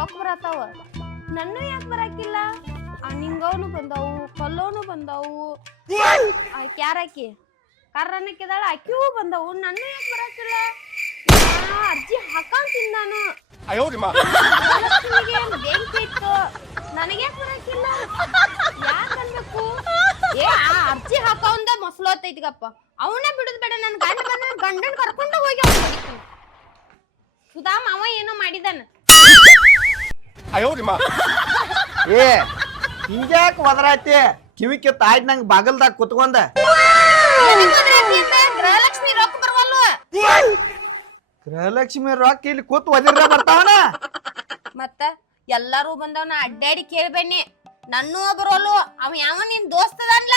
ರೊಕ್ಕ ಬರತ್ತಾವ? ನನ್ನೂ ಯಾಕೆ ಬರಾಕಿಲ್ಲ? ನಿಂಗವನು ಬಂದವು ಕಲ್ಲೋನು ಬಂದವು. ಕ್ಯಾರಾಕಿ ಕರ್ರನ್ನಕ್ಕಿದಾಳ ಅಕ್ಕಿಯೂ ಬಂದವು. ನನ್ನ ಯಾಕೆ ಬರಾಕಿಲ್ಲ? ಅರ್ಜಿ ಹಾಕಂತೀನಿ ನಾನು ನನಗೆ ಬರಾಕಿಲ್ಲ? ಏ ಆ ಅರ್ಜಿ ಹಾಕೋಂದ ಮೊಸಲೋತೈತಿಗಪ್ಪ ಅವನೇ ಬಿಡುದ್ ಬೇಡ ನನ್ನ ಗಂಡ ಬಂದ ಗಂಡನ್ ಕರ್ಕೊಂಡು ಹೋಗಿ ಸುಧಾಮ್ ಅವ ಏನೋ ಮಾಡಿದಾನ. ಅಯ್ಯೋರಿಮ್ಮ ಏ ಹಿಂಗ್ಯಾಕ್ ಒದರಾಯ್ತಿ ಕಿವಿ ಕಿತ್ತ ಆಯ್ತು ನಂಗೆ ಬಾಗಲ್ದಾಗ ಕುತ್ಕೊಂಡ. ಗೃಹಲಕ್ಷ್ಮಿ ರೊಕ್ಕ ಬರವಲ್ವ? ಗೃಹಲಕ್ಷ್ಮಿ ರೊಕ್ಕ ಇಲ್ಲಿ ಕೂತ್ ಒದಿರ ಬರ್ತಾವನ? ಮತ್ತ ಎಲ್ಲಾರು ಬಂದವನ ಅಡ್ಡಾಡಿ ಕೇಳ್ಬೇಡಿ ನನ್ನೂ ಬರೋಲು ಅವ ಯಾವ ನಿನ್ ದೋಸ್ತದನ್ಲ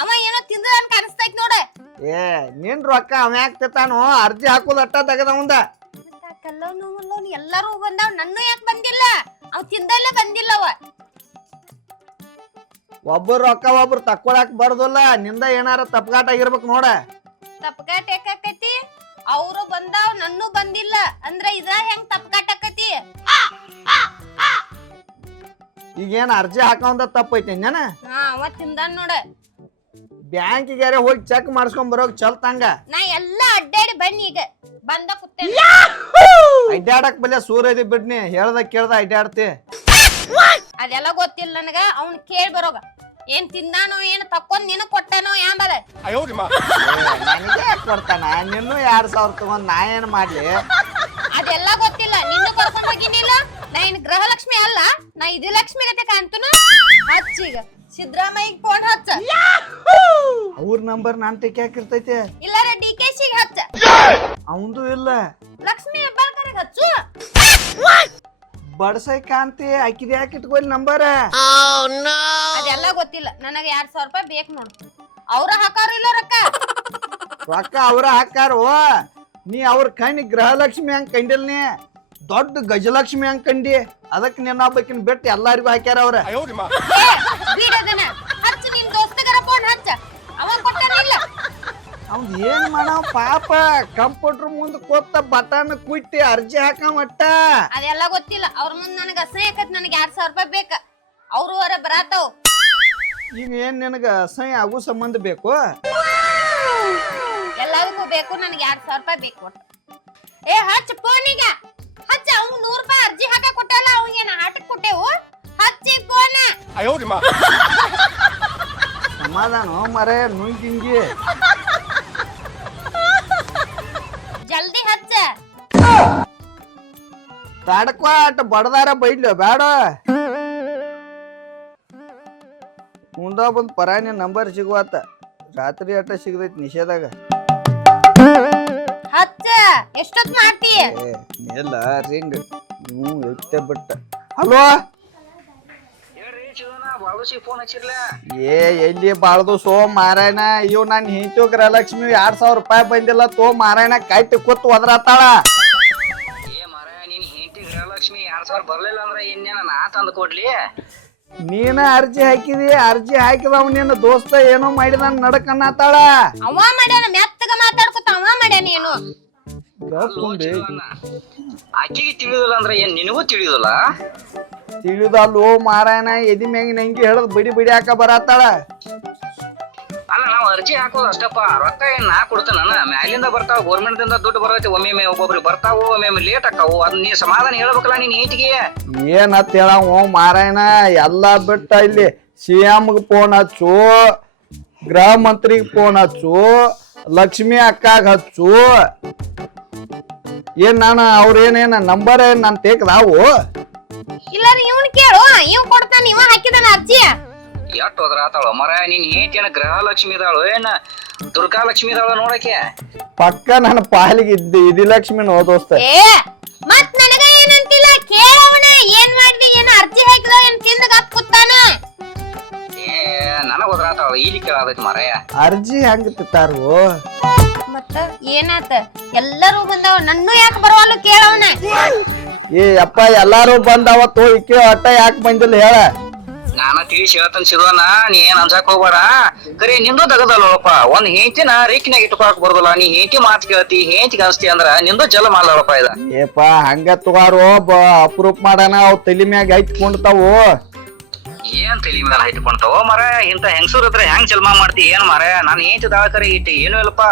ಅವ ಏನೋ ತಿಂದ್ರ ಅಂತ ಅನಿಸ್ತೈತ್ ನೋಡ. ಏ ನಿನ್ ರೊಕ್ಕ ಅವ ಯಾಕ್ತಾನು ಅರ್ಜಿ ಹಾಕೋದಟ್ಟ ತೆಗದ ಮುಂದ ಕಲ್ಲೋನು ಎಲ್ಲರೂ ಬಂದವ. ನನ್ನೂ ಯಾಕೆ ಬಂದಿಲ್ಲ? ಅವ್ ತಿಂದಲ್ಲೇ ಬಂದಿಲ್ಲ ಅವ. ಒಬ್ಬರು ರೊಕ್ಕ ಒಬ್ರು ತಕ್ಕೊಳಕ್ ಬರ್ದಲ್ಲ ನಿಂದ ಏನಾರ ತಪ್ಗಾಟ ಆಗಿರ್ಬೇಕು ನೋಡ. ತಪ್ಪಗಾಟ ಯಾಕತಿ ಅವ್ರು ಬಂದಾವ್ ನನ್ನೂ ಬಂದಿಲ್ಲ. ಅಂದ್ರ ಇದ ಹೆಂಗ್ ತಪ್ಪಗಾಟ ಆಕತಿ? ಈಗೇನ್ ಅರ್ಜಿ ಹಾಕೋಂದ ತಪ್ಪೈತಿ ನಾನು ಹಾ ಅವ ತಿಂದಾನ್ ನೋಡ. ಬ್ಯಾಂಕಿಗೆ ಹೋಗಿ ಚೆಕ್ ಮಾಡಿಸ್ಕೊಂಡ್ ಬರೋಕ್ ಚಲ್ತಂಗ. ನಾ ಎಲ್ಲಾ ಅಡ್ಡಾಡಿ ಬನ್ನಿ ಈಗ. ಬಂದ ಕುತ್ತೇನೆ ಅಡ್ಡಾಡಕ್ ಬಲ್ಲೆ ಸೂರ್ಯ ಬಿಡ್ನಿ ಹೇಳ್ದ ಕೇಳ್ದ ಅಡ್ಡಾಡ್ತಿ ಅದೆಲ್ಲ ಗೊತ್ತಿಲ್ಲ ನನಗ ಅವ್ನ್ ಕೇಳಿ ಬರೋಗ. ಏನ್ ತಿಂದಾನೋ ಏನ್ ತಕ್ಕೊಂಡ್ ನಿನ್ ಕೊಟ್ಟನೋ ಯಾಂಬಲ ನನಗೆ ಕೊಡ್ತಾನ? ನಿನ್ನೂ ಎರಡ್ ಸಾವಿರ ತಗೊಂಡ್ ನಾ ಏನ್ ಮಾಡ್ಲಿ? ಅದೆಲ್ಲ ಗೊತ್ತಿಲ್ಲ. ನಿನ್ನ ಕರ್ಕೊಂಡ್ ಹೋಗಿನಿಲ್ಲ? ನಾ ಏನ್ ಗೃಹಲಕ್ಷ್ಮಿ ಅಲ್ಲ. ನಾ ಇದು ಲಕ್ಷ್ಮಿ ಗತೆ ಕಾಣ್ತನು? ಹಚ್ಚೀಗ ಸಿದ್ದರಾಮಯ್ಯ ಫೋನ್ ಹಚ್ಚ. ಅವ್ರ ನಂಬರ್ ನಾನ್ ಟೆಕ್ ಹಾಕಿರ್ತೈತೆ ಇಲ್ಲ ರೆಡ್ಡಿ ಅವಂದು ಇಲ್ಲ. ಲಕ್ಷ್ಮಿ ಹೆಬ್ಬಾಳ್ಕರಿಗೆ ಹಚ್ಚು. ಬಡ್ಸೈ ಕಾಂತಿ ಹಾಕಿದ ಯಾಕೆ ಇಟ್ಕೊಳ್ಳಿ ನಂಬರ್? ಅದೆಲ್ಲ ಗೊತ್ತಿಲ್ಲ. ನನಗೆ ಎರಡ್ ಸಾವಿರ ರೂಪಾಯಿ ಬೇಕು ನೋಡು. ಅವ್ರ ಹಾಕಾರ ಇಲ್ಲ ರೊಕ್ಕ? ರೊಕ್ಕ ಅವ್ರ ಹಾಕಾರ ನೀ ಅವ್ರ ಕಣ್ಣಿ ಗೃಹಲಕ್ಷ್ಮಿ ಹಂಗ್ ಕಂಡಿಲ್ ನೀ? ದೊಡ್ಡ ಗಜಲಕ್ಷ್ಮಿ ಹಂಗ್ ಕಂಡಿ? ಅದಕ್ಕೆ ನಿನ್ನ ಹಬ್ಬಕ್ಕಿನ ಬಿಟ್ಟು ಎಲ್ಲಾರಿಗೂ ಹಾಕ್ಯಾರ ಅವ್ರ. ಅವ್ನ್ ಏನ್ ಮಾಡವ್ ಪಾಪ ಕಂಪ್ಯೂಟರ್ ಮುಂದ್ ಕೂತ ಬಟನ್ ಕುಟ್ಟಿ ಅರ್ಜಿ ಹಾಕಮಟ್ಟ ಅದೆಲ್ಲ ಗೊತ್ತಿಲ್ಲ ಅವ್ರ ಮುಂದ್ ನನಗ ಅಸಹ್ಯ ಆಕತ್ ನನಗೆ ಎರಡ್ ಸಾವಿರ ರೂಪಾಯಿ ಬೇಕ ಅವ್ರು ಹೊರ ಬರಾತಾವ್ ಈಗ ಏನ್ ನಿನಗ ಅಸಹ್ಯ ಆಗೋ ಸಂಬಂಧ ಬೇಕು ಎಲ್ಲದಕ್ಕೂ ಬೇಕು ನನಗೆ ಎರಡ್ ಸಾವಿರ ರೂಪಾಯಿ ಬೇಕು ಒಟ್ಟು ಏ ಹಚ್ಚ ಫೋನಿಗ ಹಚ್ಚ ಅವ್ನ್ ನೂರ್ ರೂಪಾಯಿ ಅರ್ಜಿ ಹಾಕ ಕೊಟ್ಟಲ್ಲ ಅವ್ನಿಗೆ ಆಟಕ್ ಕೊಟ್ಟೆವು ಹಚ್ಚಿ ಫೋನ್ 哎呦我的妈！ ಸಮಾಧಾನ ಮರೆ ನುಂಗಿಂಗಿ ತಾಡಕ್ವಾ ಅಟ್ ಬಡದಾರ ಬೈಡ್ಲೋ ಬೇಡ ಮುಂದ ಬಂದ್ ಪರಾಣಿ ನಂಬರ್ ಸಿಗುವತ್ತ. ರಾತ್ರಿ ಆಟ ಸಿಗದೈತಿ ನಿಷೇಧಾಗ. ಹಚ್ಚ ಎಷ್ಟೊತ್ ಮಾಡ್ತಿ? ಏ ಇಲ್ಲ ರಿಂಗ್ ನೀವು ಎತ್ತೆ ಬಿಟ್ಟ. ಹಲೋ? ಏ ಎಲ್ಲಿ ಬಾಳ್ದು ಸೋ ಮಾರಾಯಣ? ಇವ್ ನನ್ನ ಹಿಂತು ಗೃಹಲಕ್ಷ್ಮಿ ಎರಡ್ ಸಾವಿರ ರೂಪಾಯಿ ಬಂದಿಲ್ಲ ತೋ ಮಾರಾಯಣ ಕಟ್ಟಿ ಕೂತ್ ನೀನ್ ಹೆಂಡತಿ ಎರಡ್ ಬರ್ಲಿಲ್ಲ ಅಂದ್ರೆ ಇನ್ನೇನ ನಾ ತಂದು ಕೊಡ್ಲಿ? ನೀನ ಅರ್ಜಿ ಹಾಕಿದಿ ಅರ್ಜಿ ಹಾಕಿದ ನಿನ್ನ ದೋಸ್ತ ಏನೋ ಮಾಡಿದ ನಡಕನ್ನಾತಾಳ ಅವ ಮಾಡ್ಯಾನ ಮೆತ್ತಗ ಮಾತಾಡ್ಕೊತ ಅವ ಮಾಡ್ಯಾನ ಏನು? ಆಕಿಗೆ ತಿಳಿದಿಲ್ಲ ಅಂದ್ರೆ ಏನ್ ನಿನಗೂ ತಿಳಿದಿಲ್ಲ? ತಿಳಿದಲ್ಲೋ ಮಾರಾಯಣ ಎದಿ ಮ್ಯಾಗ ನಂಗೆ ಹೇಳದ್ ಬಿಡಿ ಬಿಡಿ ಹಾಕ ಬರತ್ತಾಳ. ಅಲ್ಲ ನಾವು ಅರ್ಜಿ ಹಾಕೋದು ಅಷ್ಟಪ್ಪ ರೊಕ್ಕ ಏನ್ ನಾ ಕೊಡ್ತೇನ ಮ್ಯಾಲಿಂದ ಬರ್ತಾವ ಗೌರ್ಮೆಂಟ್ ದಿಂದ ದುಡ್ಡು ಬರ್ತೈತಿ ಒಮ್ಮೆ ಒಬ್ಬೊಬ್ರಿಗೆ ಬರ್ತಾವು ಒಮ್ಮೆ ಲೇಟ್ ಆಕಾವು ಅದ್ ನೀ ಸಮಾಧಾನ ಹೇಳ್ಬೇಕಲ್ಲ ನೀನ್ ಹೆಂಡತಿಗೆ ಏನತ್ ಹೇಳವ ಮಾರಾಯಣ ಎಲ್ಲಾ ಬಿಟ್ಟ ಇಲ್ಲಿ ಸಿ ಗೆ ಫೋನ್ ಹಚ್ಚು ಗೃಹ ಮಂತ್ರಿಗೆ ಫೋನ್ ಹಚ್ಚು ಲಕ್ಷ್ಮಿ ಅಕ್ಕಾಗ ಹಚ್ಚು. ಏನ್ ನಾನು ಅವ್ರೇನೇನ ನಂಬರ್ ಏನ್ ನಾನು ತೇಕದಾವು ಇಲ್ಲ ಇವ್ನ್ ಕೇಳು ಇವ್ ಕೊಡ್ತಾನ ಇವ ಹಾಕಿದಾನ ಅರ್ಜಿ. ಎಷ್ಟ್ ಹೋದ್ರ ಆತಾಳ? ಮರ ನೀನ್ ಹೆಂಡತಿ ಏನ ಗೃಹಲಕ್ಷ್ಮಿ ಇದಾಳು? ಏನ ದುರ್ಗಾಲಕ್ಷ್ಮಿ ಇದಾಳ ನೋಡಕ್ಕೆ? ಪಕ್ಕ ನನ್ನ ಪಾಲಿಗೆ ಇದ್ದ ಇದಿ ಲಕ್ಷ್ಮಿ ನೋದೋಸ್ತ ಏ ಮತ್ ನನಗ ಏನಂತಿಲ್ಲ? ಕೇಳವನ ಏನ್ ಮಾಡಿದಿ ಏನ ಅರ್ಜಿ ಹಾಕಿದ ಏನ್ ತಿಂದ ಗಪ್ ಕುತ್ತಾನ? ಏ ನನಗೆ ಹೋದ್ರ ಆತಾಳ? ಇಲ್ಲಿ ಕೇಳಾದೈತಿ ಮರಯ್ಯ. ಅರ್ಜಿ ಹೆಂಗ ತಿತ್ತಾರು ಮತ್ತ ಏನಾತ? ಎಲ್ಲರೂ ಬಂದವ ನನ್ನೂ ಯಾಕೆ ಬರವಲ್ಲ ಕೇಳವನ ಏ ಅಪ್ಪ ಎಲ್ಲಾರು ಬಂದವ ತೋ ಇಕ್ಕೆ ಅಟ್ಟ ಯಾಕೆ ಬಂದಿಲ್ಲ ಹೇಳ. ನಾನ ತಿಳಿಸಿ ಹೇಳ್ತಾನ ಸಿದ್ವನ ನೀ ಏನ್ ಅನ್ಸಕ್ ಹೋಗ್ಬೇಡ. ಕರೆ, ನಿಂದು ತಗದಲ್ಲಪ್ಪ ಒಂದ್ ಹೆಂಚಿನ ರೇಖಿನಾಗ ಇಟ್ಕೊಳಕ್ ಬರ್ದಲ್ಲ. ನೀ ಹೆಂಚಿ ಮಾತು ಕೇಳ್ತಿ ಹೆಂಚಿ ಅನ್ಸ್ತಿ ಅಂದ್ರ ನಿಂದು ಜಲ ಮಾಡಲಪ್ಪ ಇದ. ಏಪ ಹಂಗ ತಗೋರು ಅಪ್ರೂಪ್ ಮಾಡಾನ ಅವ್ ತಲಿ ಮ್ಯಾಗ ಹೈತ್ಕೊಂಡ್ತಾವು ಏನ್ ತಲಿ ಮೇಲೆ ಇಟ್ಕೊಂತಾವ ಮರ ಇಂತ ಹೆಂಗಸೂರ್ ಹತ್ರ ಹೆಂಗ್ ಜಲ್ಮಾ ಮಾಡ್ತಿ? ಏನ್ ಮರ ನಾನು ಏನ್ ದಾಳಕರೆ ಇಟ್ಟು ಏನು ಇಲ್ಲಪ್ಪ.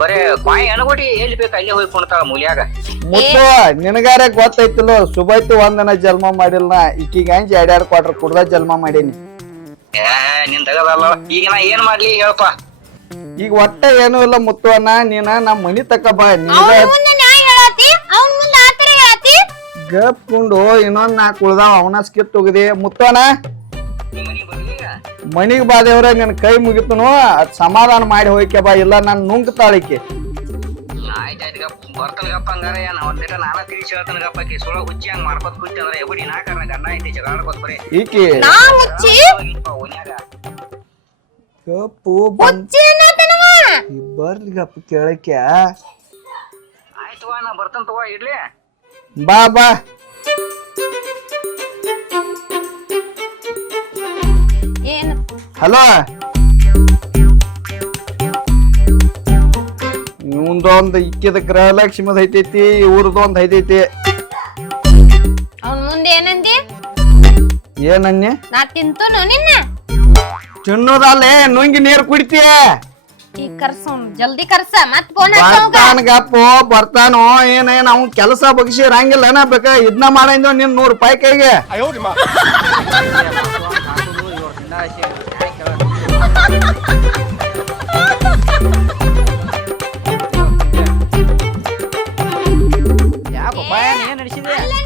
ಬರೇ ಬಾಯಿ ಅನ್ಕೊಡಿ ಎಲ್ಲಿ ಬೇಕು ಅಲ್ಲೇ ಹೋಗಿ ಕುಣ್ತಾಳ ಮೂಲ್ಯಾಗ. ಮುತ್ತು ನಿನಗಾರ ಗೊತ್ತೈತಿಲ್ಲ ಸುಬೈತು ಒಂದನ ಜನ್ಮ ಮಾಡಿಲ್ಲ ಈಕಿಗೆ ಹಂಚಿ ಎರಡೆರಡು ಕ್ವಾರ್ಟರ್ ಕುಡ್ದ ಜನ್ಮ ಮಾಡೀನಿ. ಏ ನಿನ್ ತಗದಲ್ಲ. ಈಗ ನಾ ಏನ್ ಮಾಡ್ಲಿ ಹೇಳಪ್ಪ. ಈಗ ಒಟ್ಟ ಏನೂ ಇಲ್ಲ ಮುತ್ತು ಅಣ್ಣ ನೀನ ನಮ್ಮ ಮನಿ ತಕ ಬಾ ನಿನಗ ಮುಂದೆ ನ್ಯಾಯ ಹೇಳತಿ ಅವನ ಮುಂದೆ ಆತರ ಹೇಳತಿ ಗಪ್ಕೊಂಡು ಇನ್ನೊಂದ್ ನಾಲ್ಕು ಉಳ್ದಾವ ಅವನ ಸ್ಕಿತ್ ಹೋಗಿದೆ ಮುತ್ತಣ್ಣ ಮನಿಗ್ ಬಾದೇವ್ರ ನಿನ್ ಕೈ ಮುಗಿತನು ಅದ್ ಸಮಾಧಾನ ಮಾಡಿ ಹೋಯ್ಕೆ ಬಾ ಇಲ್ಲ ನಾನು ನುಂಗ್ ತಾಳಿಕೆ ಗಪ್ಪ ಬರ್ತಾನ ಗಪ್ಪ ಹಂಗಾರ ಏನ್ ಒಂದಿಟ ನಾನ ತಿಳಿಸಿ ಹೇಳ್ತಾನ ಗಪ್ಪ ಆಕಿ. ಸುಳ ಹುಚ್ಚಿ ಹಂಗ್ ಮಾಡ್ಕೊತ್ ಕುಂತಿ ಅಂದ್ರೆ ಎಬಡಿ ನಾಕಾರ ಗಂಡ ಐತಿ ಜಗಳ ಆಡ್ಕೊತ್ ಬರೀ. ಈಕಿ. ನಾ ಅನ್ನತನವ? ಬರ್ಲಿ ಗಪ್ಪ ಕೇಳಕ್ಕೆ ಆಯ್ತು ನಾ ಬರ್ತಾನ ತಗೋ ಇಡ್ಲಿ. ಬಾ ಬಾ. ಏನು? ಹಲೋ? ಇವಂದೊಂದು ಇಕ್ಕಿದ ಗೃಹಲಕ್ಷ್ಮಿದ ಐತೈತಿ ಇವ್ರದೊಂದು ಐತೈತಿ. ಅವ್ನ ಮುಂದೆ ಏನಂದಿ? ಏನನ್ಯ? ನಾ ತಿಂತನು ನಿನ್ನ? ತಿನ್ನೋದಲ್ಲೇ ನುಂಗಿ ನೀರು ಕುಡಿತೀಯ? ಈ ಕರ್ಸ ಜಲ್ದಿ ಕರ್ಸ ಮತ್ ಫೋನ್ ಹಚ್ಚೋಗ ಬರ್ತಾನ ಬರ್ತಾನೋ ಏನೇನ್ ಅವ್ನ್ ಕೆಲಸ ಬಗ್ಸಿರಂಗಿಲ್ಲ ಏನ ಬೇಕ? ಇದನ್ನ ಮಾಡಿದ್ವ ನಿನ್ ನೂರು ರೂಪಾಯಿ ಕೈಗೆ. ಯಾಕೋ ಭಯ ಏನ್ ನಡೆಸಿದೆ ನಿನಗೆ.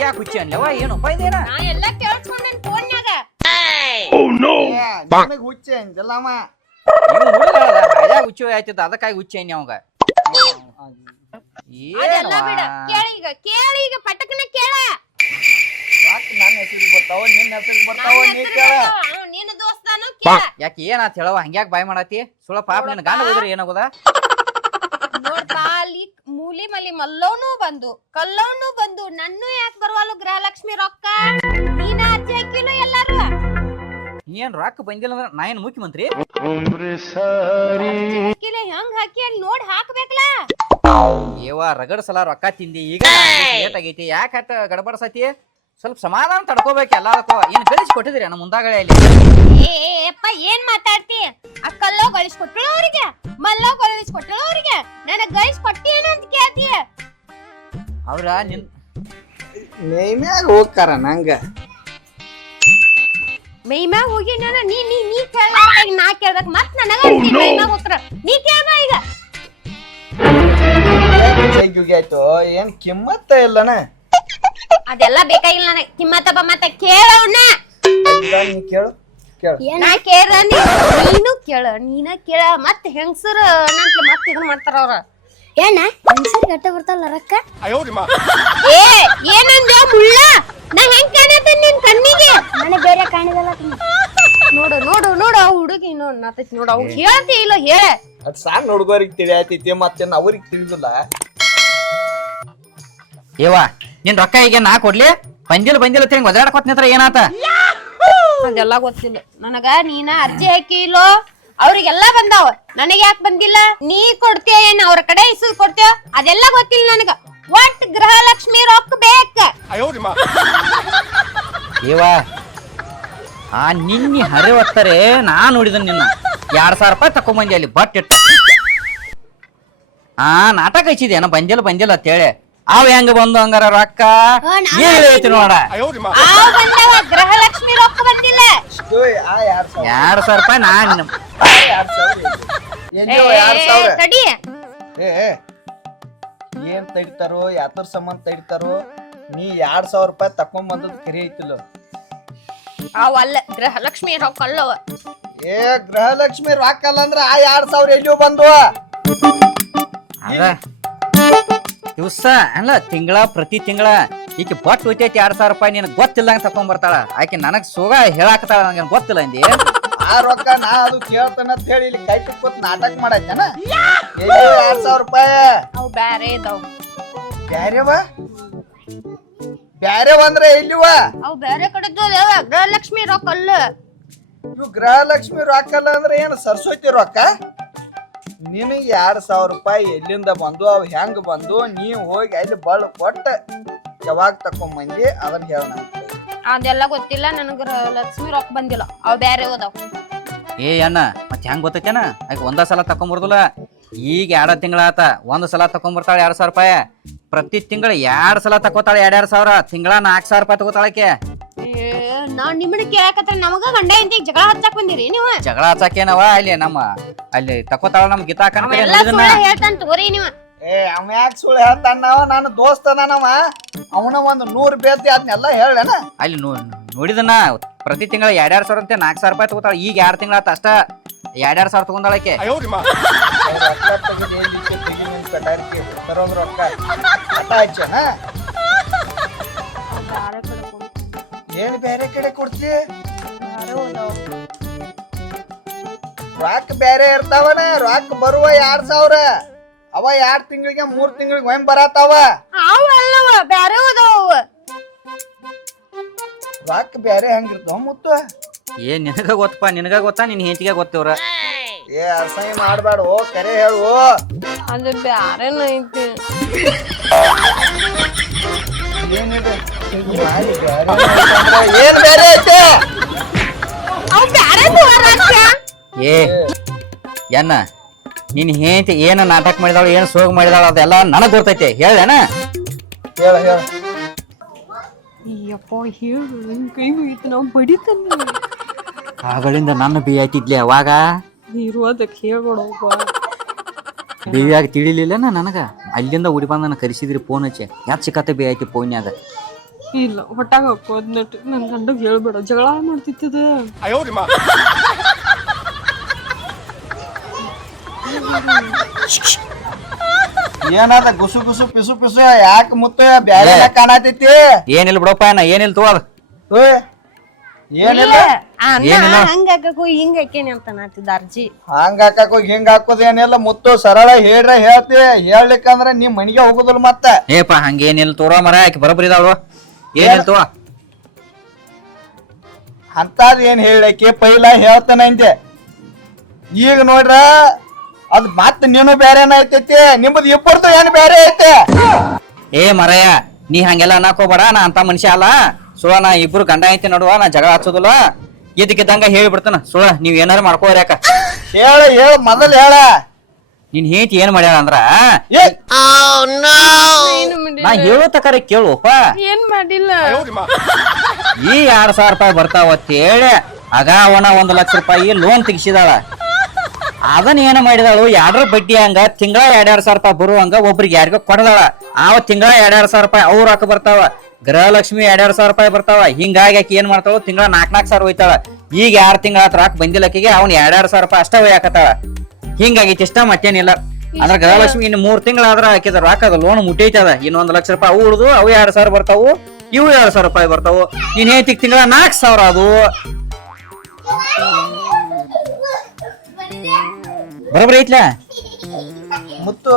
ಯಾಕೆ ಹುಚ್ಚಿ ಅನ್ಲವ ಏನು ಇದೇನ oh, ಹುಚ್ಚಿ ಅಂಜಲ್ಲಮ್ಮ ಹಳ್ಯಾಗ ಹುಚ್ಚಿ ಆಯ್ತದ ಅದಕ್ಕಾಗಿ ಹುಚ್ಚಿ ಅನ್ಯ ಅವಂಗ. ಏನವ ಕೇಳೀಗ ಕೇಳೀಗ ಪಟಕನ ಕೇಳ. ನನ್ನ ಹೆಸರಿಗೆ ಬರ್ತಾವ ನಿನ್ನ ಹೆಸರಿಗೆ ಬರ್ತಾವ ನೀ ಕೇಳ. ನಿನ್ನ ದೋಸ್ತಾನು ಕೇಳ. ಯಾಕೆ ಏನಾತ್ ಹೇಳವ ಹಂಗ್ಯಾಕ್ ಬಾಯ್ ಮಾಡತಿ? ಸುಳ ಪಾಪ ನಿನ್ ಗಾನ ಹೋದ್ರೆ ಏನಾಗೋದ? ನೋಡ್ಪಾ ಅಲ್ಲಿ ಮೂಲಿ ಮಲಿ ಮಲ್ಲವನು ಬಂದು ಕಲ್ಲವನು ಬಂದು ನನ್ನೂ ಯಾಕೆ ಬರುವಲ್ಲ ಗೃಹಲಕ್ಷ್ಮಿ ರೊಕ್ಕ? ನೀನ ಅಜ್ಜಿ ಎಲ್ಲಾರು? ಏನ್ ರೊಕ್ಕ ಬಂದಿಲ್ಲ ಅಂದ್ರೆ ನಾ ಏನ್ ಮುಖ್ಯಮಂತ್ರಿ? ಹಾಕಿಲ್ಲ ಹೆಂಗ್ ಹಾಕಿ ಅಲ್ಲಿ ನೋಡಿ ಹಾಕ್ಬೇಕಲ್ಲ ಏವಾ ರಗಡ್ ಸಲ ರೊಕ್ಕ ತಿಂದಿ ಈಗ ಲೇಟ್ ಆಗೈತಿ. ಯಾಕೆ ಗಡಬಡ್ಸತಿ? ಸ್ವಲ್ಪ ಸಮಾಧಾನ ತಡ್ಕೋಬೇಕು ಎಲ್ಲದಕ್ಕೂ. ಏನ್ ಗಳಿಸಿ ಕೊಟ್ಟಿದ್ರಿ ನಮ್ಮ ಮುಂದಾಗಳೆ ಇಲ್ಲಿ ಏ ಏ, ಅಪ್ಪ ಏನ್ ಮಾತಾಡ್ತಿ? ಆ ಕಲ್ಲೋ ಗಳಿಸ್ಕೊಟ್ಳು ಅವ್ರಿಗೆ. ಮಲ್ಲೋ ಗಳಿಸ್ಕೊಟ್ಳು ಅವ್ರಿಗೆ. ನನಗ್ ಗಳಿಸ್ಕೊಟ್ಟಿ ಏನು ಅಂತ ಕೇಳ್ತೀಯ? ಅವ್ರ ನಿನ್ ನೇಮ್ಯಾಗ ಹೋಗ್ತಾರ ನಂಗ. ಮೈ ಮ್ಯಾಗ ಹೋಗಿ ನಾನು ನೀ ನೀ ನೀ ಕೇಳ್ದಾಗ ನಾ ಕೇಳಬೇಕು. ಮತ್ ನನಗ ಅಂತಿ ಮೈ ಮ್ಯಾಗ ಉತ್ತರ ನೀ ಕೇಳ್ದ ಈಗ. ಆಯ್ತು. ಏನ್ ಕಿಮ್ಮತ್ತ ಇಲ್ಲನ ಅದೆಲ್ಲ ಬೇಕಾಗಿಲ್ಲ ನನಗೆ. ಕಿಮ್ಮತ್ತ ಬಮ್ಮತ್ತ ಕೇಳೋಣ ನೀ ಕೇಳು ಕೇಳು. ಕೇಳ ನೀನು? ಕೇಳ ನೀನ ಕೇಳ. ಮತ್ ಹೆಂಗಸರು ನಂತ ಮತ್ ಇದನ್ ಮಾಡ್ತಾರ ಅವ್ರ. ಏನ? ಮನುಷ್ಯರ್ ಗಟ್ಟ ಬರ್ತಲ್ಲ ರೊಕ್ಕ? ಏ ಏನಂದ ಮುಳ್ಳ? ನಾ ಹೆಂಗ್ ಕಾಣತ್ತೆ ನಿನ್ ಕಣ್ಣಿಗೆ? ನನಗೆ ಬೇರೆ ಕಾಣಿದಲ್ಲ ನೋಡು ನೋಡು ನೋಡು ಆ ಹುಡುಗಿ ನೋಡ್ ನಾತೈತಿ ನೋಡು. ಅವ್ ಹೇಳ್ತಿ ಇಲ್ಲ ಹೇಳ. ಅದ್ ಸಣ್ಣ ಹುಡುಗರಿಗೆ ತಿಳಿಯತೈತಿ ಮತ್ತೆ ಅವ್ರಿಗೆ ತಿಳಿದಿಲ್ಲ. ಏವಾ ನಿನ್ ರೊಕ್ಕ ಈಗ ನಾ ಕೊಡ್ಲಿ? ಬಂದಿಲ್ಲ ಬಂದಿಲ್ಲ ಅಂತ ಒದಾಡ ಒದಾಡಕ್ ಏನಾತ? ಅದೆಲ್ಲ ಗೊತ್ತಿಲ್ಲ. ನನಗ ನೀನ ಅರ್ಜಿ ಹಾಕಿಲ್ಲೋ? ಅವ್ರಿಗೆಲ್ಲ ಬಂದಾವ. ನನಗೆ ಯಾಕೆ ಬಂದಿಲ್ಲ? ನೀ ಕೊಡ್ತೀಯ ಏನ್ ಅವ್ರ ಕಡೆ ಇಸು ಕೊಡ್ತೀಯ? ಅದೆಲ್ಲ ಗೊತ್ತಿಲ್ಲ ನನಗ. ಒಟ್ ಗೃಹಲಕ್ಷ್ಮಿ ರೊಕ್ಕ ಬೇಕ. ಆ ನಿನ್ನಿ ಹರಿ ಹೊತ್ತರೆ ನಾ ನೋಡಿದ ನಿನ್ನ. ಎರಡ್ ಸಾವಿರ ರೂಪಾಯಿ ತಕೊಂಬಂದಿ ಅಲ್ಲಿ ಬಟ್ ಇಟ್ಟು. ಆ ನಾಟಕ ಹಚ್ಚಿದ್ಯಾನ? ಬಂದಿಲ್ಲ ಬಂದಿಲ್ಲ ಅಂತ ಹೇಳಿ ಅವ್ ಹೆಂಗ ಬಂದು ಹಂಗಾರ ರೊಕ್ಕ? ಐತಿ ನೋಡ? ಗೃಹಲಕ್ಷ್ಮಿ ರೊಕ್ಕ ಬಂದಿಲ್ಲ. ಎರಡ್ ಸಾವಿರ. ರೂಪಾಯಿ ನಾನು ಏನ್ ತೆಗಿತಾರೋ ಯಾತರ ಸಂಬಂಧ ತೆಗಿತಾರೋ ನೀ ಎರಡ್ ಸಾವಿರ ರೂಪಾಯಿ ತಕೊಂಡ್ ಬಂದದ್ ಕರಿ ಐತಿಲ್ಲ ಅವಲ್ಲ ಗೃಹಲಕ್ಷ್ಮಿ ರೊಕ್ಕ ಅಲ್ಲವ ಏ ಗೃಹಲಕ್ಷ್ಮಿ ರೊಕ್ಕ ಅಲ್ಲ ಅಂದ್ರ ಆ ಎರಡ್ ಸಾವಿರ ಎಲ್ಲಿಯೂ ಬಂದ್ವ. ದಿವ್ಸ ಅಲ್ಲ ತಿಂಗಳ ಪ್ರತಿ ತಿಂಗಳ ಈಕೆ ಬಟ್ ಹೋಯ್ತೈತಿ ಎರಡ್ ಸಾವಿರ ರೂಪಾಯಿ ನಿನಗೆ ಗೊತ್ತಿಲ್ಲಂಗ ತಕೊಂಡ್ ಬರ್ತಾಳ. ಆಕೆ ನನಗ್ ಸುಗ ಹೇಳಾಕತ್ತಾಳ ನನಗೆ ಗೊತ್ತಿಲ್ಲ ಅಂದಿ? ಆ ರೊಕ್ಕ ನಾ ಅದು ಕೇಳ್ತಾನ ಅಂತ ಹೇಳಿ ಇಲ್ಲಿ ಕೈ ಕೂತ್ ನಾಟಕ ಎಲ್ಲಿಯೋ ಎರಡ್ ಸಾವಿರ ರೂಪಾಯಿ. ಅವು ಬ್ಯಾರೆ ಇದಾವ. ಬ್ಯಾರೆವ ಬ್ಯಾರೆ ಬಂದ್ರೆ ಇಲ್ಲಿವ ಅವ್ ಬೇರೆ ಕಡೆದ್ದು ಅದಾವ ಗೃಹಲಕ್ಷ್ಮಿ ರೊಕ್ಕ ಅಲ್ಲ. ಇವು ಗೃಹಲಕ್ಷ್ಮಿ ರೊಕ್ಕ ಅಲ್ಲ ಅಂದ್ರೆ ಏನು ಸರಸ್ವತಿ ರೊಕ್ಕ? ನಿನಗೆ ಎರಡು ಸಾವಿರ ರೂಪಾಯಿ ಎಲ್ಲಿಂದ ಬಂದು ಅವು ಹೆಂಗೆ ಬಂದು ನೀವು ಹೋಗಿ ಅಲ್ಲಿ ಬಳ ಕೊಟ್ಟು ಯಾವಾಗ ತಕೊಂಬಂದಿ ಅದನ್ನ ಹೇಳ ಅದೆಲ್ಲ ಗೊತ್ತಿಲ್ಲ ನನಗೆ ಲಕ್ಷ್ಮಿ ರೊಕ್ಕ ಬಂದಿಲ್ಲ. ಅವ್ ಬೇರೆ ಹೋದವು ಏ ಅಣ್ಣ ಮತ್ತೆ ಹೆಂಗ್ ಗೊತ್ತೈತೇನ? ಅಕ್ಕ ಒಂದ ಸಲ ತಕೊಂಬರ್ದಿಲ್ಲ ಈಗ ಎರಡ ತಿಂಗಳ ಆತ ಒಂದ್ ಸಲ ತಕೊಂಬರ್ತಾಳೆ ಎರಡ್ ಸಾವಿರ ರೂಪಾಯಿ. ಪ್ರತಿ ತಿಂಗಳ ಎರಡ್ ಸಲ ತಕೋತಾಳೆ ಎರಡ್ ಎರಡ್ ಸಾವಿರ ತಿಂಗಳ ನಾಲ್ಕು ಸಾವಿರ ರೂಪಾಯಿ ತಗೋತಾಳಕ್ಕೆ ಏ, ನಮಗ ಗಂಡ ಜಗಳ ಹಚ್ಚಕ್ ಬಂದಿರಿ ನೀವು? ಜಗಳ ಅಲ್ಲಿ ನಮ್ಮ ಅಲ್ಲಿ ತಕೋತಾಳ ನಮ್ ಗೀತಾ ನೀವ. ಏ ಸುಳ್ಳು ಹೇಳ್ತಾನ ನನ್ನ ದೋಸ್ತ ಅವನ ಒಂದು ನೂರು ಬೇತಿ ಅದನ್ನೆಲ್ಲ ಹೇಳೇನ ಅಲ್ಲಿ ಪ್ರತಿ ತಿಂಗಳ ಎರಡ್ ಸಾವಿರ ಅಂತ ನಾಲ್ಕ್ ಸಾವಿರ ರೂಪಾಯಿ ತಗೋತಾಳ. ಈಗ ಎರಡ್ ತಿಂಗಳ ಅಷ್ಟ. ಎರಡ್ ಸಾವಿರ ತಗೊಂಡಳಕ್ಕೆ ರೊಕ್ಕ ಆಯ್ತು ಏನ್ ಬೇರೆ ಕಡೆ ಕೊಡ್ತಿ ರಾಕ್ ರೊಕ್ಕ ಬೇರೆ ಇರ್ತಾವನ ರೊಕ್ಕ ಬರುವ ಎರಡ್ ಸಾವಿರ. ಅವ ಎರಡ್ ತಿಂಗಳಿಗೆ ಮೂರ್ ತಿಂಗಳಿಗೆ ಒಮ್ಮೆ ಬರತಾವ ಅವ ಅಲ್ಲವ ಬ್ಯಾರೆ ಹೋದಾವ್ ರೊಕ್ಕ ಬೇರೆ ಹೆಂಗಿರ್ತಾವ ಮುತ್ತು? ಏ ನಿನಗ ಗೊತ್ತಪ್ಪ ನಿನಗ ಗೊತ್ತಾ ನಿನ್ ಹೆಂಡತಿಗೆ ಗೊತ್ತಿವ್ರ ಏ ಅಸಹ್ಯ ಮಾಡ್ಬೇಡ ಓ ಕರೆ ಹೇಳು ಅದು ಬ್ಯಾರೆನ ಐತಿ. ಏನಿದೆ? ಏನ್ ಬೇರೆ ಐತೆ? ಏ ಎನ್ನ ನಿನ್ ಹೆಂಡತಿ ಏನ ನಾಟಕ ಮಾಡಿದಾಳ ಏನ್ ಸೋಗ್ ಮಾಡಿದಾಳ ಅದೆಲ್ಲ ನನಗ್ ಗೊತ್ತೈತೆ. ಹೇಳೇನ ಹೇಳ ಹೇಳ. ಅಯ್ಯಪ್ಪ ಹೇಳು ನನ್ ಕೈ ಮುಗಿತು ನಾವು ಬಡಿತಾನೆ. ಆಗಳಿಂದ ನನ್ನ ಬಿ ಆಯ್ತಿದ್ಲಿ ಅವಾಗ? ಇರುವುದಕ್ಕೆ ಹೇಳ್ಕೊಡಪ್ಪ ತಿಳಿಲಿಲ್ಲ ತಿಳಿಲಿಲ್ಲನ ನನಗ? ಅಲ್ಲಿಂದ ಉಡಿ ಬಂದ ಕರೆಸಿದ್ರಿ ಫೋನ್ ಹಚ್ಚಿ. ಯಾಕೆ ಸಿಕ್ಕತ್ತೆ ಬಿ ಆಯ್ತಿ ಫೋನ್ಯಾಗ ಇಲ್ಲ ಹೊಟ್ಟಾಗ ಹಾಕೋದ್ನಟ್ ನನ್ ಗಂಡಗ್ ಹೇಳ್ಬೇಡ. ಜಗಳ ಮಾಡ್ತಿತ್ತದ ಏನಾದ ಗುಸು ಗುಸು ಪಿಸು ಪಿಸು ಯಾಕೆ ಮುತ್ತ ಬ್ಯಾರೆ ಕಾಣತೈತಿ? ಏನಿಲ್ಲ ಬಿಡಪ್ಪ ನಾ ಏನಿಲ್ಲ ತಗೋದ ಏನಿಲ್ಲ? ಏನಿಲ್ಲ. ಹಂಗ ಹಾಕಕ್ಕೂ ಹಿಂಗ ಹಾಕೇನಿ ಅಂತ ನಾತಿದ್ದ ಅರ್ಜಿ. ಹಂಗ ಹಾಕಕ್ ಹೋಗಿ ಹಿಂಗ ಹಾಕೋದ ಏನಿಲ್ಲ. ಮುತ್ತು ಸರಳ ಹೇಳ್ರ ಹೇಳ್ತಿ. ಹೇಳ್ಲಿಕ್ಕಂದ್ರ ನಿಮ್ ಮನಿಗೆ ಹೋಗುದಿಲ್ಲ ಮತ್ತೆ. ಏಪಾ ಹಂಗೇನಿಲ್ಲ ತೋರ ಮರ ಯಾಕೆ ಬರೋಬ್ಬರಿದಾಳು ತೋ ಅಂತದ್ ಏನ್ ಹೇಳಕ್ಕೆ ಪೈಲ ಹೇಳ್ತಾನ ಅಂದೆ ಈಗ ನೋಡ್ರ ಅದ್ ಮತ್ ನೀನು ಬೇರೆ ಐತೈತಿ ನಿಮ್ಮದ್ ಇಬ್ಬರದು ಏನ್ ಬೇರೆ ಐತೆ? ಏ ಮರಯ್ಯ ನೀ ಹಂಗೆಲ್ಲ ಅನ್ನಕೋಬೇಡ ನಾ ಅಂತ ಮನುಷ್ಯ ಅಲ್ಲ. ಸುಳ ನಾ ಇಬ್ರು ಗಂಡ ಐತಿ ನಡುವ ನಾ ಜಗಳ ಹಚ್ಚೋದಿಲ್ಲ. ಇದಕ್ಕಿದ್ದಂಗ ಹೇಳ್ಬಿಡ್ತಾನ. ಸುಳ ನೀವ್ ಏನಾರು ಮಾಡ್ಕೋರಿ ಯಾಕ? ಹೇಳ ಹೇಳ ಮೊದಲ್ ಹೇಳ. ನಿನ್ ಹೇತಿ ಏನ್ ಮಾಡ್ಯಾಳ ಅಂದ್ರ oh, ನಾ ಹೇಳೋ ತಕರ ಕೇಳುವಪ್ಪ ಏನ್ ಮಾಡಿಲ್ಲ? ಈ ಎರಡ್ ಸಾವಿರ ರೂಪಾಯಿ ಬರ್ತಾವ ಹೇಳಿ ಆಗ ಅವನ ಒಂದ್ ಲಕ್ಷ ರೂಪಾಯಿ ಲೋನ್ ತೆಗಿಸಿದಾಳ. ಅದನ್ನ ಏನ ಮಾಡಿದಾಳು? ಯಾರ ಬಡ್ಡಿ ಹಂಗ ತಿಂಗಳ ಎರಡ್ ಸಾವಿರ ರೂಪಾಯಿ ಬರುವಂಗ ಒಬ್ರಿಗೆ ಯಾರಿಗೋ ಕೊಡದಾಳ. ಆವ ತಿಂಗಳ ಎರಡ್ ಸಾವಿರ ರೂಪಾಯಿ ಅವ್ರ ಹಾಕ ಬರ್ತಾವ. ಗೃಹಲಕ್ಷ್ಮಿ ಎರಡ್ ಸಾವಿರ ರೂಪಾಯಿ ಬರ್ತಾವ. ಹಿಂಗಾಗಿ ಆಕಿ ಏನ್ ಮಾಡ್ತಾವ ತಿಂಗಳ ನಾಕ್ ನಾಕ್ ಸಾವಿರ ಹೋಯ್ತಾಳ. ಈಗ ಯಾರ ತಿಂಗಳ ಹತ್ರ ಹಾಕಿ ಬಂದಿಲ್ಲಕಿಗೆ ಅವ್ನ ಎರಡ್ ಸಾವಿರ ರೂಪಾಯಿ ಅಷ್ಟೇ ಹೋಯ್ಯಾಕತ್ತಾಳ ಹಿಂಗಾಗೈತಿ ಇಷ್ಟ ಮತ್ತೇನಿಲ್ಲ ಅಂದ್ರ ಗೃಹಲಕ್ಷ್ಮಿ ಇನ್ನು ಮೂರ್ ತಿಂಗಳಾದ್ರ ಆಕಿದ ರೊಕ್ಕ ಅದು ಲೋನ್ ಮುಟ್ಟೈತದ. ಇನ್ನೊಂದ್ ಲಕ್ಷ ರೂಪಾಯಿ ಅವು ಉಳ್ದು ಅವು ಎರಡು ಸಾವಿರ ಬರ್ತಾವು ಇವು ಎರಡು ಸಾವಿರ ರೂಪಾಯಿ ಬರ್ತಾವು. ನೀನ್ ಹೇಳ್ತಿ ತಿಂಗಳ ನಾಲ್ಕ್ ಸಾವಿರ ಅದು. ಬರೋಬ್ರ ಐತ್ಲ? ಮುತ್ತು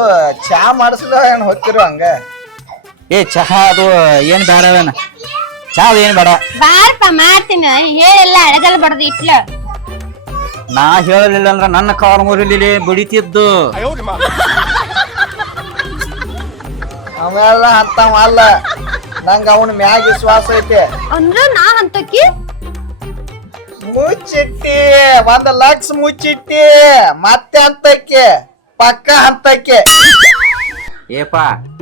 ಚಹಾ ಮಾಡಿಸ್ಲ ಏನ್ ಹೊತ್ತಿರೋ ಹಂಗ? ಏ ಚಹಾ ಅದು ಏನ್ ಬೇಡ ಅವೇನ ಚಹಾ ಅದು ಏನ್ ಬೇಡ. ಬಾರಪ್ಪ ಮಾಡ್ತೀನಿ. ಹೇಳಿಲ್ಲ ಅಡಗಲ್ ಬಡ್ದು ಇಟ್ಲ. ನಾ ಹೇಳಲಿಲ್ಲ ಅಂದ್ರೆ ನನ್ನ ಕಾರ್ ಮುರಿಲಿಲ್ಲ ಬಡಿತಿದ್ದು. ಅವೆಲ್ಲ ಅಂತ ಅಲ್ಲ. ನಂಗ ಅವನ ಮ್ಯಾಗ ವಿಶ್ವಾಸ ಐತೆ. ಅಂದ್ರ ನಾ ಅಂತಕಿ? ಮುಚ್ಚಿಟ್ಟಿ ಒಂದ್ ಲಕ್ಷ ಮುಚ್ಚಿಟ್ಟಿ ಮತ್ತೆ ಅಂತಕ್ಕೆ ಪಕ್ಕ ಹಂತಕ್ಕೆ ಏಪ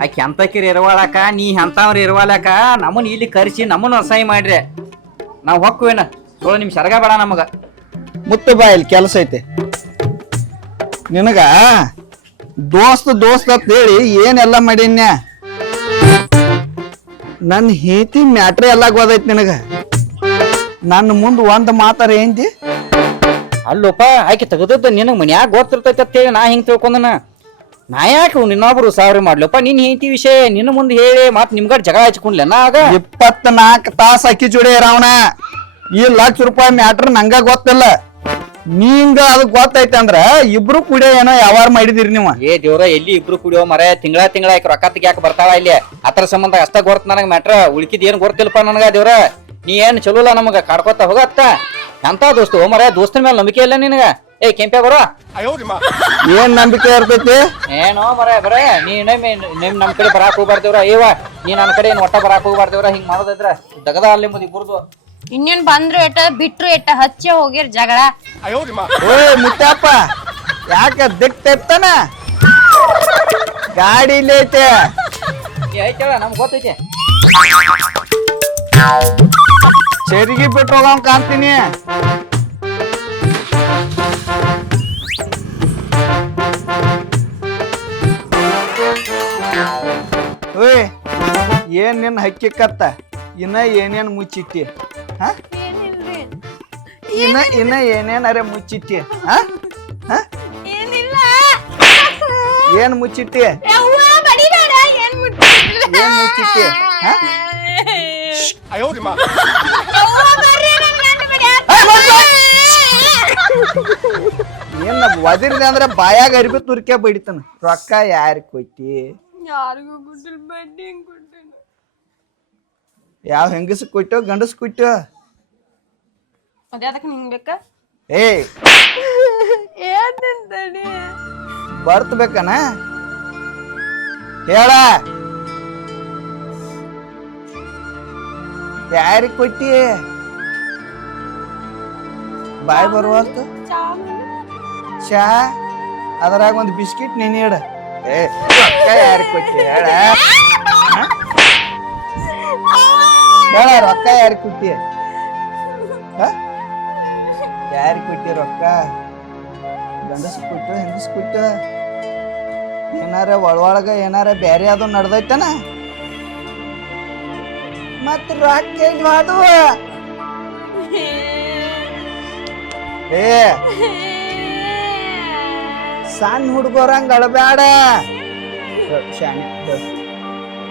ಆಕಿ ಅಂತಕಿರ್ ಇರವಾಳಕ ನೀ ಅಂತವ್ರ ಇರವಾಳಕ ನಮ್ಮನ್ ಇಲ್ಲಿ ಕರೆಸಿ ನಮ್ಮನ್ನ ಅಸಹ್ಯ ಮಾಡ್ರಿ. ನಾವು ಹೊಕ್ಕುವೇನ ಏಳು ನಿಮ್ ಸರಗ ಬೇಡ ನಮಗ. ಮುತ್ತು ಬಾಯಲ್ಲಿ ಕೆಲಸ ಐತೆ. ನಿನಗ? ದೋಸ್ತ ದೋಸ್ತ ಅಂತ ಹೇಳಿ ಏನೆಲ್ಲ ಮಾಡೀನ್ಯ? ನನ್ನ ಹೇತಿ ಮ್ಯಾಟ್ರಿ ಎಲ್ಲ ಗೊತ್ತೈತಿ ನಿನಗ. ನನ್ನ ಮುಂದ್ ಒಂದ್ ಮಾತಾರ ಏನ್ತಿ? ಅಲ್ಲೋಪ ಆಕೆ ತೆಗದದ್ದು ನಿನಗ್ ಮನ್ಯಾಗ ಅಂತ ಅಂತೇಳಿ ನಾ ಹಿಂಗ್ ತಿಳ್ಕೊಂಡನ ನಾ ಯಾಕೆ ನಿನ್ನೊಬ್ರು ಸಾವಿರ ಮಾಡ್ಲಪ್ಪ? ನಿನ್ ಹೆಂಡತಿ ವಿಷಯ ನಿನ್ನ ಮುಂದೆ ಹೇಳಿ ಮತ್ ನಿಮ್ಗಡೆ ಜಗಳ ಹಚ್ಕೊಂಡ್ಲೇನ ಆಗ? ಇಪ್ಪತ್ನಾಲ್ಕು ತಾಸ ಅಕ್ಕಿ ಜೋಡಿ ರಾವಣ ಈ ಲಕ್ಷ ರೂಪಾಯಿ ಮ್ಯಾಟ್ರ್ ನಂಗ ಗೊತ್ತಿಲ್ಲ. ನಿಂಗ ಅದು ಗೊತ್ತೈತೆ ಅಂದ್ರ ಇಬ್ರು ಕುಡಿಯೋ ಏನೋ ಯಾವಾರ ಮಾಡಿದಿರಿ ನೀವು. ಏ ದೇವ್ರ ಎಲ್ಲಿ ಇಬ್ರು ಕುಡಿಯೋ ಮರ? ತಿಂಗಳ ತಿಂಗಳ ಯಾಕೆ ರೊಕ್ಕ ತೆಗಿಯಾಕ ಬರ್ತಾಳ ಇಲ್ಲಿ. ಅದ್ರ ಸಂಬಂಧ ಅಷ್ಟ ಗೊತ್ತ ನನಗ ಮ್ಯಾಟ್ರ ಉಳ್ಕಿದ್ ಏನ್ ಗೊತ್ತಿಲ್ಲಪ್ಪ ನನಗ ದೇವ್ರ. ನೀ ಏನ್ ಚಲೋಲ್ಲ ನಮಗ ಕಾಡ್ಕೊತ ಹೋಗತ್ತ. ಎಂತ ದೋಸ್ತು ಮರ ದೋಸ್ತನ ಮೇಲೆ ನಂಬಿಕೆ ಇಲ್ಲ ನಿನಗ? ಏ ಕೆಂಪ ಬರೋ. ಏನ್ ನಂಬಿಕೆ ಇರ್ತೈತಿ? ಏನೋ ಮರ ಬರೇ ನೀ ನಮ್ ಕಡೆ ಬರಾಕ್ ಹೋಗ್ಬಾರ್ದೇವ್ರ ಏವ ನೀ ನನ್ನ ಕಡೆ ಏನ್ ಒಟ್ಟ ಬರಾಕ್ ಹೋಗ್ಬಾರ್ದೇವ್ರ ಹಿಂಗ್ ಮಾಡೋದ್ರ ದಗದ ಅಲ್ಲಿ ಮುದಿ ಇನ್ನೇನ್ ಬಂದ್ರು ಎಟ್ಟ ಬಿಟ್ರು ಎಟ್ಟ ಹಚ್ಚೆ ಹೋಗಿರ್ ಜಗಳ. ಓಯ್ ಮುತ್ತಪ್ಪ ಯಾಕ ದಿಟ್ಟ ಎತ್ತನ? ಗಾಡಿ ಇಲ್ಲೇ ಐತೆ. ನಮ್ಗೆ ಗೊತ್ತೈತೆ. ಸರಿಗೆ ಬಿಟ್ಟು ಹೋಗವ್ ಕಾಣ್ತೀನಿ. ಓಯ್ ಏನ್ ನಿನ್ನ ಹಕ್ಕಿ ಇನ್ನ ಏನೇನ್ ಮುಚ್ಚಿಟ್ಟಿ? ಇನ್ನ ಇನ್ನ ಏನೇನಾರ ಮುಚ್ಚಿಟ್ಟಿ? ಏನಿಲ್ಲ. ಏನ್ ಮುಚ್ಚಿಟ್ಟಿ? ಏನ್ ಮುಚ್ಚಿಟ್ಟಿ? ಏನ್ ವದಿರ್ದೆ ಅಂದ್ರೆ ಬಾಯಾಗ ಅರಿಬಿ ತುರ್ಕೆ ಬಡಿತಾನ. ರೊಕ್ಕ ಯಾರಿಗೆ ಕೊಟ್ಟಿ? ಯಾರಿಗೂ ಗುಡ್ಡಲ್ ಬಡ್ಡಿ ಕೊಟ್ಟಿನ ಯಾವ ಹೆಂಗಸ ಕೊಟ್ಟೋ ಗಂಡಸ್ ಕೊಟ್ಟೋ? ಅದ್ಯಾದಕ್ ನಿಂಗ್ ಬೇಕ? ಏ ಏನ್ ತಡಿ ಬರ್ತ್ ಬೇಕನ? ಹೇಳ. ಯಾರಿಗ್ ಕೊಟ್ಟಿ? ಬಾಯ್ ಬರುವಲ್ತು ಚಾ ಅದ್ರಾಗ ಒಂದು ಬಿಸ್ಕಿಟ್ ನೀನ್ ಇಡ. ಏ ಯಾರಿಗೆ ಕೊಟ್ಟಿ? ಹೇಳ? ಹೇಳ ರೊಕ್ಕ ಯಾರು ಕೊಟ್ಟಿ ಯಾರು ಕೊಟ್ಟಿ ರೊಕ್ಕ? ಗಂಡಸ್ ಕೊಟ್ಟು ಹೆಂಗಸ್ ಕೊಟ್ಟು? ಏನಾರ ಒಳೊಳಗ ಏನಾರ ಬ್ಯಾರೆ ಅದು ನಡ್ದೈತನ? ಮತ್ ರೊಕ್ಕ ಹೋದ್ವು? ಏ, ಸಣ್ಣ ಹುಡುಗರಂಗ ಅಳಬ್ಯಾಡ. ಶಾಣೆ.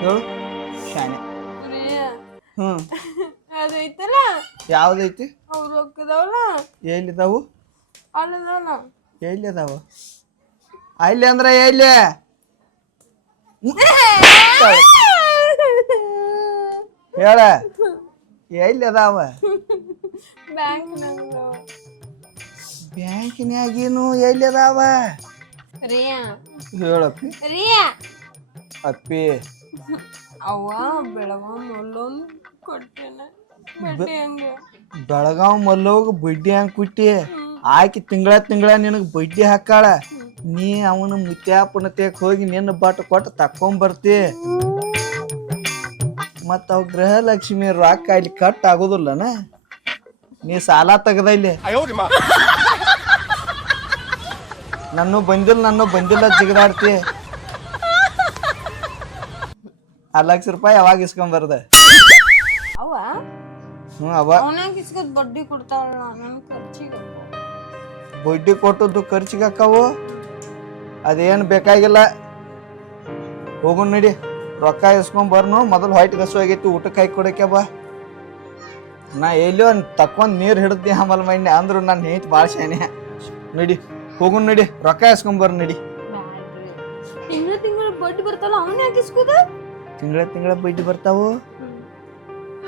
ಹೇಳು, ಶಾಣೆ. ಹ್ಮ್. ಅದೈತಲ್ಲ ಯಾವ್ದೈತಿ? ಅವ್ರು ರೊಕ್ಕದವಲ್ಲ ಎಲ್ಲಿದಾವು? ಅಲ್ಲದಲ್ಲ ಎಲ್ಲಿ ಅದಾವ ಅಲ್ಲಿ ಅಂದ್ರ ಎಲ್ಲಿ? ಹೇಳ. ಎಲ್ಲಿ ಅದಾವ ಬ್ಯಾಂಕ್ನಾಗ ಬ್ಯಾಂಕಿನ್ಯಾಗೇನು ಎಲ್ಲಿ ಅದಾವ ರಿಯಾ. ಹೇಳಪ್ಪಿ. ರಿಯಾ. ಅಪ್ಪಿ. ಅವ್ವ ಬೆಳವ ಮೊಲ್ಲೊಂದು ಬಡ್ಡಿ ಬೆಳಗಾವ್ ಮಲ್ಲೋಗ ಬಡ್ಡಿ ಹಂಗೆ ಕುಟ್ಟಿ. ಆಕಿ ತಿಂಗಳ ತಿಂಗಳ ನಿನಗೆ ಬಡ್ಡಿ ಹಾಕಾಳ ನೀ ಅವನ ಮುತ್ಯಾಪನ ಹೋಗಿ ನಿನ್ನ ಬಟ್ ಕೊಟ್ಟು ತಕ್ಕೊಂಬರ್ತಿ ಮತ್ತ ಅವ್ ಗೃಹಲಕ್ಷ್ಮಿ ರೊಕ್ಕ ಇಲ್ಲಿ ಕಟ್ ಆಗೋದಿಲ್ಲನ? ನೀ ಸಾಲ ತೆಗದ ಇಲ್ಲಿ. ನನ್ನ ಬಂದಿಲ್ಲ ನನ್ನ ಬಂದಿಲ್ಲ ಜಿಗದಾಡ್ತಿ. ಆ ಲಕ್ಷ ರೂಪಾಯಿ ಯಾವಾಗ ಇಸ್ಕೊಂಬರ್ದೆ ಅವ್ವ ಹ್ಞೂ ಅವ. ಇಸ್ಕದ್ ಬಡ್ಡಿ ಖರ್ಚಿಗೆ ಬಡ್ಡಿ ಕೊಟ್ಟದ್ದು ಖರ್ಚಿಗೆ ಹಾಕಾವು? ಅದೇನು ಬೇಕಾಗಿಲ್ಲ. ಹೋಗು ನಡಿ. ರೊಕ್ಕ ಇಸ್ಕೊಂಡ್ ಬರ್ನು. ಮೊದಲು ಹೊಯ್ಟ್ ಗಸು ಆಗೈತಿ ಊಟಕ್ಕೆ ಹಾಕಿ ಕೊಡಕ್ಕೆ ಬಾ. ನಾ ಎಲ್ಲೋ ತಕ್ಕೊಂಡ್ ನೀರು ಹಿಡ್ದಿ ಆಮೇಲೆ ಮಣ್ಣೆ ಅಂದ್ರು ನಾನು ಹೆಂಟ್ ಭಾಳ ಶಾನೆ ನಡಿ ಹೋಗು ನಡಿ. ರೊಕ್ಕ ಇಸ್ಕೊಂಡ್ ಬರ್ ನಡಿ. ತಿಂಗಳ ತಿಂಗಳ ಬಡ್ಡಿ ಬರ್ತಲ್ಲ ಅವನ್ ಯಾಕೆ ಇಸ್ಕೋದ? ತಿಂಗಳ ತಿಂಗಳ ಬಡ್ಡಿ ಬರ್ತಾವು.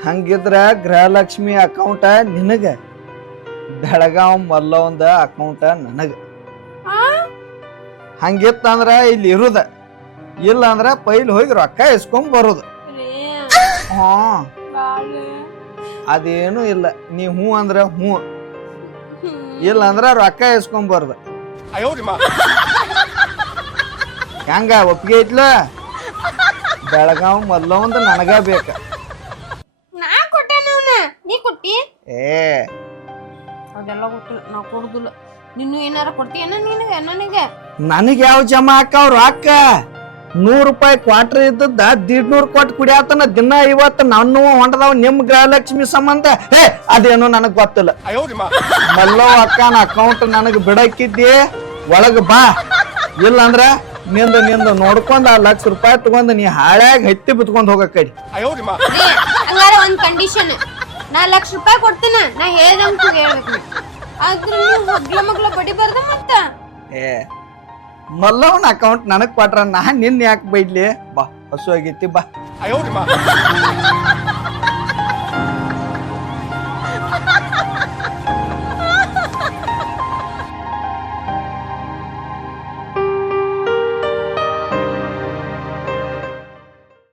ಹಂಗಿದ್ರ ಗೃಹಲಕ್ಷ್ಮಿ ಅಕೌಂಟ ನಿನಗ ಬೆಳಗಾವ್ ಮಲ್ಲೊಂದ ಅಕೌಂಟ ನನಗ. ಹಂಗಿತ್ತಂದ್ರ ಇಲ್ಲಿ ಇರುದ ಇಲ್ಲ ಅಂದ್ರ ಪೈಲ್ ಹೋಗಿ ರೊಕ್ಕ ಇಸ್ಕೊಂಡ್ ಬರೋದು. ಹಾ. ಅದೇನು ಇಲ್ಲ ನೀ ಹ್ಞೂ ಅಂದ್ರ ಹ್ಞೂ ಇಲ್ಲ ಅಂದ್ರ ರೊಕ್ಕ ಇಸ್ಕೊಂಡ್ ಬರುದ. ಹೆಂಗ ಒಪ್ಪಿಗೆ ಐತ್ಲ? ಬೆಳಗಾವ್ ಮಲ್ಲೊಂದ ನನಗ ಬೇಕ. ಏ. ನನಗೆ ಯಾವ ಜಮ ಹಾಕವ್ರ ರೊಕ್ಕ ನೂರು ರೂಪಾಯಿ ಕ್ವಾಟ್ರ್ ದೀಡ್ ದೀಡ್ನೂರು ಕೊಟ್ಟು ಕುಡಿಯತನ ದಿನ ಇವತ್ತು ನಾನು ಹೊಂಟದವ ನಿಮ್ ಗೃಹಲಕ್ಷ್ಮಿ ಸಂಬಂಧ. ಏ ಅದೇನು ನನಗ್ ಗೊತ್ತಿಲ್ಲ. ಮಲ್ಲೋ ಅಕ್ಕನ ಅಕೌಂಟ್ ನನಗ್ ಬಿಡಕಿದ್ದಿ ಒಳಗ ಬಾ. ಇಲ್ಲಂದ್ರ ನಿಂದ ನಿಂದ ನೋಡ್ಕೊಂಡ್ ಆ ಲಕ್ಷ ರೂಪಾಯಿ ತಗೊಂಡ್ ನೀ ಹಾಳ್ಯಾಗ ಹತ್ತಿ ಬಿತ್ಕೊಂಡ್ ಹೋಗಕ್ಕಡಿ ಒಂದ್ ಕಂಡೀಷನ್ ನಾ ಲಕ್ಷ ರೂಪಾಯಿ ಕೊಡ್ತೀನ. ನಾ ಹೇಳ್ದಂತ ಹೇಳ್ಬೇಕು ಆದ್ರೆ ನೀವು ಮಗ್ಲ ಮಗ್ಲ ಬಡಿಬಾರ್ದ ಮತ್ತ? ಏ ಮಲ್ಲವನ ಅಕೌಂಟ್ ನನಗ್ ಕೊಟ್ರ ನಾ ನಿನ್ ಯಾಕೆ ಬೈಡ್ಲಿ ಬಾ ಹಸು ಆಗೈತಿ ಬಾ.